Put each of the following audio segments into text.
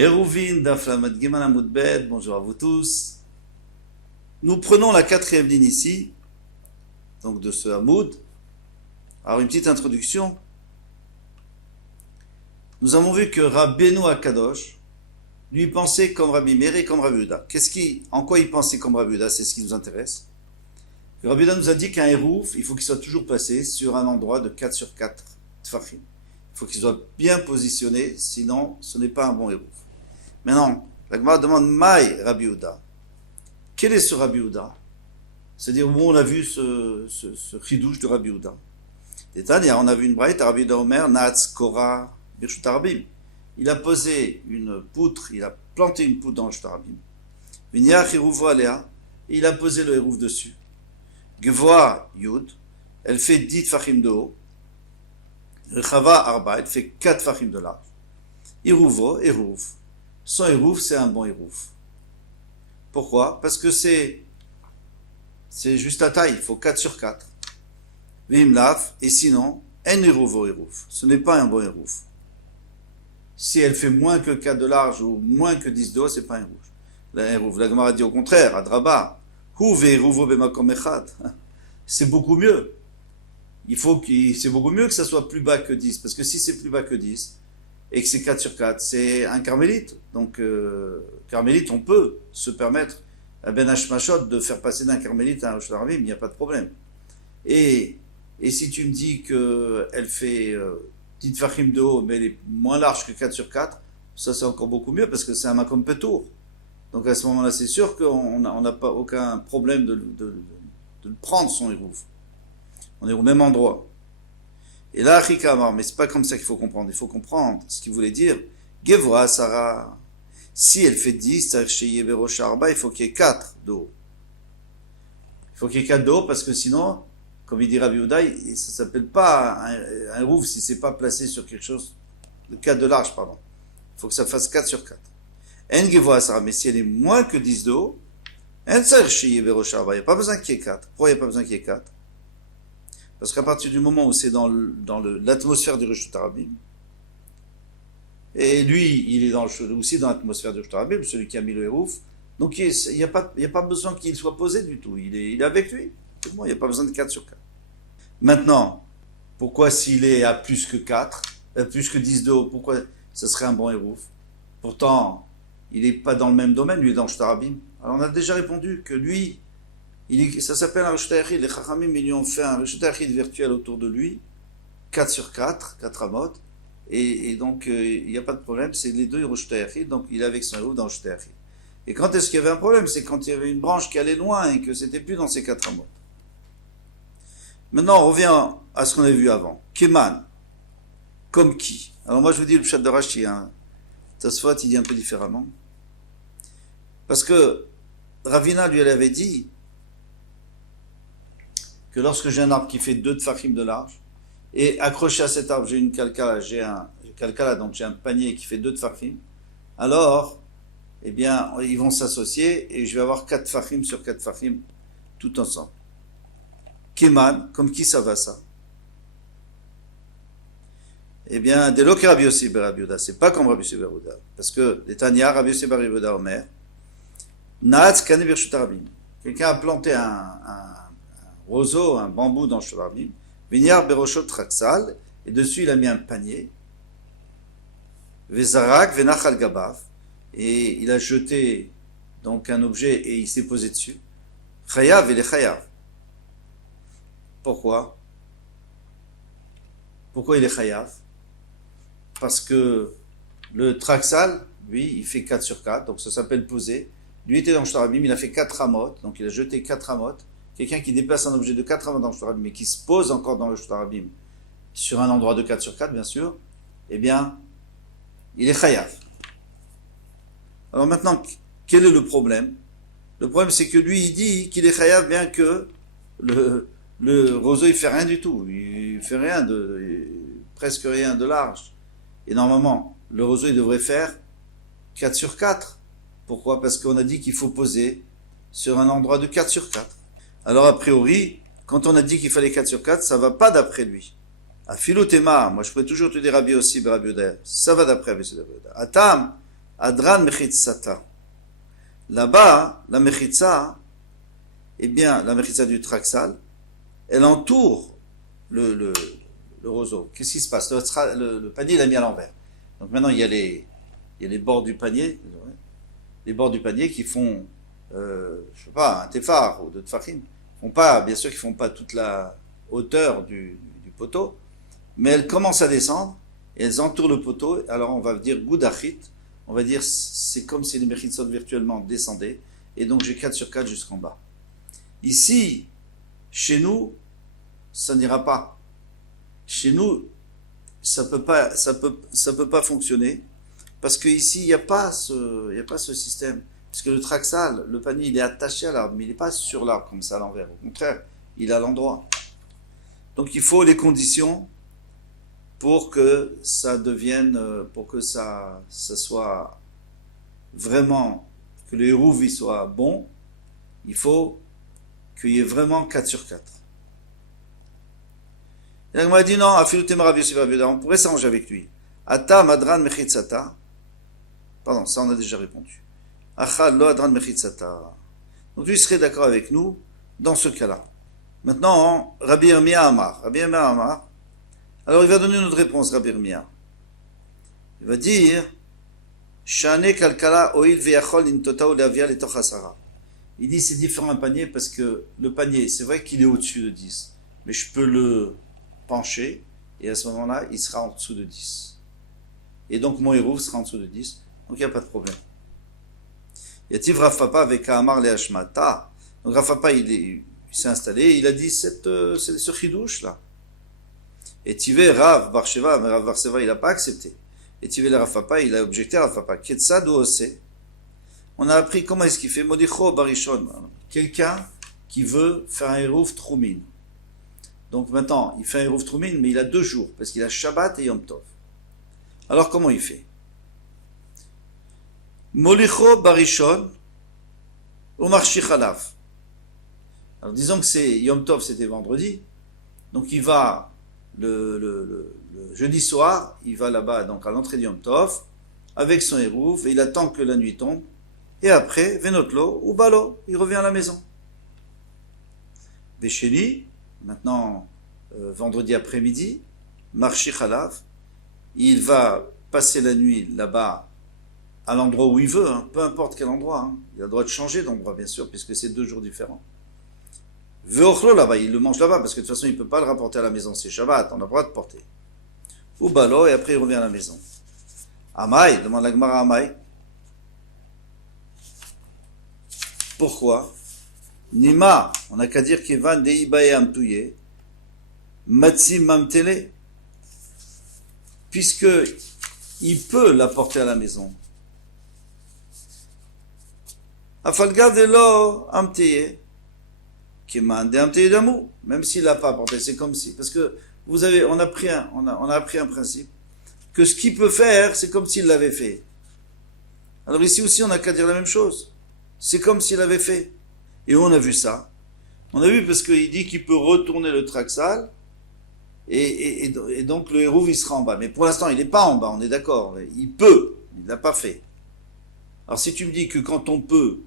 Eruvin d'Aflamat Geman Amoudbet, bonjour à vous tous. Nous prenons la quatrième ligne ici, donc de ce Hamoud. Alors une petite introduction. Nous avons vu que Rabbeinu Akadosh, lui pensait comme Rabbi Meir et comme Rabbi Yehuda. En quoi il pensait comme Rabbi Yehuda? C'est ce qui nous intéresse. Rabbi Yehuda nous a dit qu'un Hérouf, il faut qu'il soit toujours placé sur un endroit de 4 sur 4 Tfachim. Il faut qu'il soit bien positionné, sinon ce n'est pas un bon Hérouf. Maintenant, la Gemara demande Maï Rabbi Yehuda. Quel est ce Rabbi Yehuda? C'est-à-dire où on a vu ce chidouche de Rabbi Yehuda. C'est-à-dire, on a vu une braïta, Rabbi Yehuda Omer, Natz Kora Birshut Harabim. Il a posé une poutre, il a planté une poutre dans le Shtarabim. Vinyach Hérouvo Aléa, et il a posé le Hérouf dessus. Gvoa Yud, elle fait 10 Tfachim de haut. Rechava Arba, elle fait 4 Tfachim de large. Hérouvo, Hérouf. Son Hérouf, c'est un bon Hérouf. Pourquoi? Parce que c'est juste la taille, il faut 4 sur 4. Vimlaf, et sinon, en Hérouvo Hérouf. Ce n'est pas un bon Hérouf. Si elle fait moins que 4 de large ou moins que 10 de haut, c'est pas un Hérouf. La Gemara dit au contraire, Adraba, Huve Hérouvo Bemakom Echad. C'est beaucoup mieux. C'est beaucoup mieux que ça soit plus bas que 10, parce que si c'est plus bas que 10, et que c'est 4 sur 4, c'est un carmélite. Donc, carmélite, on peut se permettre, à Ben Hashmashot, de faire passer d'un carmélite à un Rosh Hashanah, il n'y a pas de problème. Et si tu me dis qu'elle fait 10 Tfachim de haut, mais elle est moins large que 4 sur 4, ça c'est encore beaucoup mieux, parce que c'est un Makom Petour. Donc à ce moment-là, c'est sûr qu'on n'a pas aucun problème de prendre son Hérouf. On est au même endroit. Et là, Chikamar, mais c'est pas comme ça qu'il faut comprendre. Il faut comprendre ce qu'il voulait dire. Gevoa Sarah. Si elle fait 10, il faut qu'il y ait 4 de haut. Il faut qu'il y ait 4 de haut parce que sinon, comme il dit Rabbi Yehuda, ça ne s'appelle pas un Hérouf si c'est pas placé sur quelque chose de 4 de large, pardon. Il faut que ça fasse 4 sur 4. En Gevoa Sarah, mais si elle est moins que 10 de haut, il n'y a pas besoin qu'il y ait 4. Pourquoi il n'y a pas besoin qu'il y ait 4? Parce qu'à partir du moment où c'est dans l'atmosphère du Reshut Harabim, et lui, il est aussi dans l'atmosphère du Reshut Harabim, celui qui a mis le Hérouf, donc il n'y a pas besoin qu'il soit posé du tout, il est avec lui. C'est bon, il n'y a pas besoin de 4 sur 4. Maintenant, pourquoi s'il est à plus que 4, plus que 10 de haut, pourquoi ce serait un bon Hérouf? Pourtant, il n'est pas dans le même domaine, lui est dans le Reshut Harabim. Alors on a déjà répondu que lui, ça s'appelle un Reshut Hayachid. Les Chachamim, ils lui ont fait un Reshut Hayachid virtuel autour de lui, 4 sur 4 amot, et donc il n'y a pas de problème, c'est les deux Reshut Hayachid, donc il est avec son Hérouf dans le Reshut Hayachid. Et quand est-ce qu'il y avait un problème? C'est quand il y avait une branche qui allait loin et que c'était plus dans ces 4 amot. Maintenant, on revient à ce qu'on avait vu avant. Keman, comme qui? Alors moi je vous dis le Pshat de Rashi, Tosfot il dit un peu différemment. Parce que Ravina lui elle avait dit que lorsque j'ai un arbre qui fait 2 tfachim de large, et accroché à cet arbre, j'ai une kalkala, donc j'ai un panier qui fait 2 tfachim, alors, eh bien, ils vont s'associer, et je vais avoir 4 tfachim sur 4 tfachim, tout ensemble. Keman, comme qui ça va ça? Eh bien, dès que Rabbi Yossi bar Rabbi Yehuda, c'est pas comme Rabbi Yossi bar Yehuda, parce que les Tanya, Rabbi Yossi bar Yehuda Omer, Naatz Kane Birshut Harabim. Quelqu'un a planté un roseau, un bambou dans le Shtarabim, Vinyar Beroshot Traksal, et dessus il a mis un panier, Vezarak Venachal Gabav, et il a jeté donc un objet et il s'est posé dessus. Chayav et les Chayav. Pourquoi? Pourquoi il est Chayav? Parce que le Traksal, lui, il fait 4 sur 4, donc ça s'appelle poser. Lui était dans le Shtarabim, il a fait 4 amot, donc il a jeté 4 amot. Quelqu'un qui déplace un objet de 4 amot dans le Shtarabim, mais qui se pose encore dans le Shtarabim, sur un endroit de 4 sur 4, bien sûr, eh bien, il est chayav. Alors maintenant, quel est le problème? Le problème, c'est que lui, il dit qu'il est chayav, bien que le roseau, il fait rien du tout. Il fait rien presque rien de large. Et normalement, le roseau, il devrait faire 4 sur 4. Pourquoi? Parce qu'on a dit qu'il faut poser sur un endroit de 4 sur 4. Alors, a priori, quand on a dit qu'il fallait 4 sur 4, ça va pas d'après lui. À Philothéma, moi je pourrais toujours te dire Rabbi Yossi, Rabbi Yehuda, ça va d'après Rabbi Yehuda. Atam, Adran Mechitsata. Là-bas, la Mechitsa, eh bien, la Mechitsa du Traxal, elle entoure le roseau. Qu'est-ce qui se passe? Le panier, il a mis à l'envers. Donc maintenant, il y a les bords du panier, les bords du panier qui font, je sais pas, un tefar ou deux tefachim. Bien sûr qu'ils font pas toute la hauteur du poteau, mais elles commencent à descendre et elles entourent le poteau. Alors on va dire goudachit, on va dire c'est comme si les mechitsot virtuellement descendaient, et donc j'ai 4 sur 4 jusqu'en bas. Ici, chez nous, ça n'ira pas. Chez nous, ça peut pas fonctionner, parce qu'ici, il n'y a pas ce système. Parce que le traxal, le panier, il est attaché à l'arbre, mais il n'est pas sur l'arbre comme ça à l'envers. Au contraire, il est à l'endroit. Donc il faut les conditions pour que ça devienne, pour que ça soit vraiment, que le hérouv il soit bon, il faut qu'il y ait vraiment 4 sur 4. Et là, on m'a dit non, on pourrait s'arranger avec lui. Ata madran mechitsata. Pardon, ça on a déjà répondu. Achad lo adran mechitsata. Donc lui serait d'accord avec nous dans ce cas-là. Maintenant, Rabbi Yirmiyah Amar. Rabbi Yirmiyah Amar. Alors il va donner notre réponse, Rabbi Yirmiyah. Il va dire Shane kalkala oil veyachol intota ou leavia letoch hasara. Il dit c'est différent un panier parce que le panier, c'est vrai qu'il est au-dessus de 10, mais je peux le pencher et à ce moment-là, il sera en dessous de 10. Et donc mon héros sera en dessous de 10, donc il n'y a pas de problème. Yativ Rav Papa avec Amar le Hashmata. Donc Rav Papa il s'est installé, il a dit c'est ce chidouche là. Et Tivé Rav Barsheva, mais Rav Barsheva il n'a pas accepté. Et Tivé le Rav Papa, il a objecté à Rav Papa. Ketsad ou Ose. On a appris comment est-ce qu'il fait. Modicho Barishon. Quelqu'un qui veut faire un hérouf Troumin. Donc maintenant, il fait un hérouf Troumin, mais il a 2 jours, parce qu'il a Shabbat et Yom Tov. Alors comment il fait? Molicho Barishon ou Marchi Chalav. Alors disons que c'est Yom Tov, c'était vendredi. Donc il va le jeudi soir, il va là-bas, donc à l'entrée de Yom Tov, avec son hérouf, et il attend que la nuit tombe. Et après, Venotlo ou Balo, il revient à la maison. Bécheni, maintenant, vendredi après-midi, Marchi Chalav, il va passer la nuit là-bas, à l'endroit où il veut, hein, peu importe quel endroit. Hein. Il a le droit de changer d'endroit, bien sûr, puisque c'est 2 jours différents. Veochlo là-bas, il le mange là-bas, parce que de toute façon, il ne peut pas le rapporter à la maison, c'est Shabbat, on a le droit de porter. Ou Balo, et après il revient à la maison. Amaï, demande la Gemara Amaï. Pourquoi? Nima, on n'a qu'à dire qu'Evan deibae amtouye, matsim mamtele, puisque il peut l'apporter à la maison. Afalga delo amteye, keman de amteye d'amour, même s'il l'a pas apporté, c'est comme si, parce que on a appris un principe, que ce qu'il peut faire, c'est comme s'il l'avait fait. Alors ici aussi, on n'a qu'à dire la même chose. C'est comme s'il avait fait. Et où on a vu ça? On a vu parce qu'il dit qu'il peut retourner le traxal et donc le hérouv il sera en bas. Mais pour l'instant il n'est pas en bas, on est d'accord. Il peut, il ne l'a pas fait. Alors si tu me dis que quand on peut,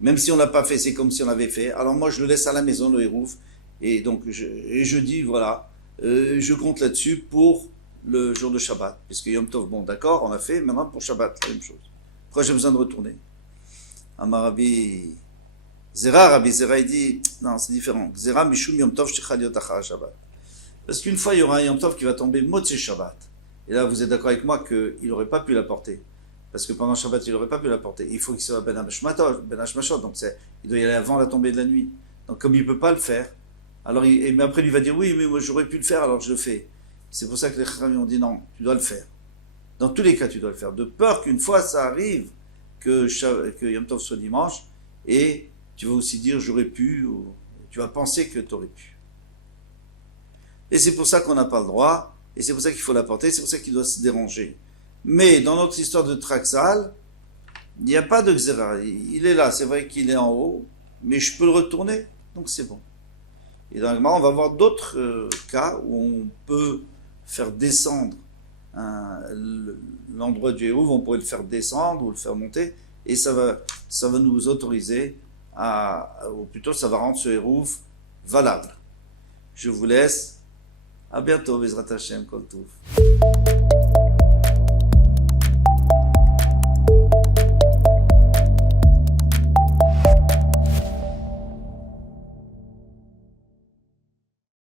même si on ne l'a pas fait, c'est comme si on l'avait fait, alors moi je le laisse à la maison, le hérouv, et donc je dis voilà, je compte là-dessus pour le jour de Shabbat. Puisque Yom Tov, bon d'accord, on a fait, maintenant pour Shabbat, la même chose. Pourquoi j'ai besoin de retourner? Amarabi Zera, Rabbi Zera, il dit, non, c'est différent. Zera, Mishum Yom Tov, Shechaliot Achar Shabbat. Parce qu'une fois, il y aura un Yom Tov qui va tomber Motzei Shabbat. Et là, vous êtes d'accord avec moi qu'il n'aurait pas pu l'apporter. Parce que pendant Shabbat, il n'aurait pas pu l'apporter. Il faut qu'il soit Ben Hashmashot. Donc, il doit y aller avant la tombée de la nuit. Donc, comme il ne peut pas le faire, alors, mais après, il va dire, oui, mais moi, j'aurais pu le faire, alors je le fais. C'est pour ça que les Chachamim ont dit, non, tu dois le faire. Dans tous les cas, tu dois le faire. De peur qu'une fois, ça arrive, que Yom Tov soit dimanche, et tu vas aussi dire j'aurais pu, ou tu vas penser que tu aurais pu. Et c'est pour ça qu'on n'a pas le droit, et c'est pour ça qu'il faut l'apporter, c'est pour ça qu'il doit se déranger. Mais dans notre histoire de Traxal, il n'y a pas de Xéra. Il est là, c'est vrai qu'il est en haut, mais je peux le retourner, donc c'est bon. Et dans le moment, on va voir d'autres cas où on peut faire descendre l'endroit du hérouve, on pourrait le faire descendre ou le faire monter, et ça va nous autoriser ou plutôt ça va rendre ce hérouve valable. Je vous laisse. À bientôt, Bezrat Hashem, Kol Tov.